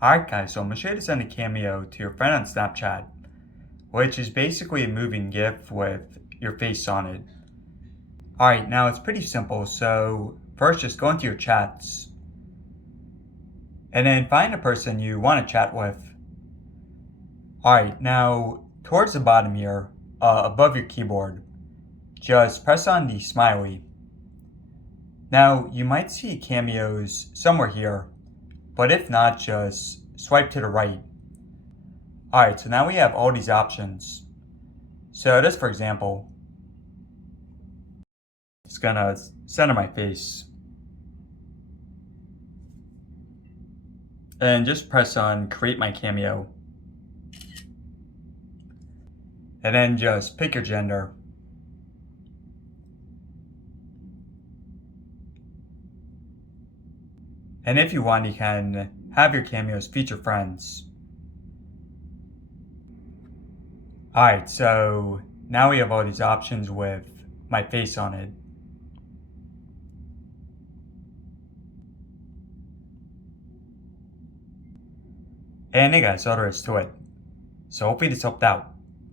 Alright guys, so I'm going to show you how to send a cameo to your friend on Snapchat, which is basically a moving GIF with your face on it. Alright, now it's pretty simple, so first just go into your chats, and then find a person you want to chat with. Alright, now towards the bottom here, above your keyboard, just press on the smiley. Now you might see Cameos somewhere here, but if not, just swipe to the right. Alright, so now we have all these options. So this, for example, it's gonna center my face. And just press on create my cameo. And then just pick your gender. And if you want, you can have your cameos feature friends. Alright, so now we have all these options with my face on it. And hey guys, that's all there is to it. So hopefully this helped out.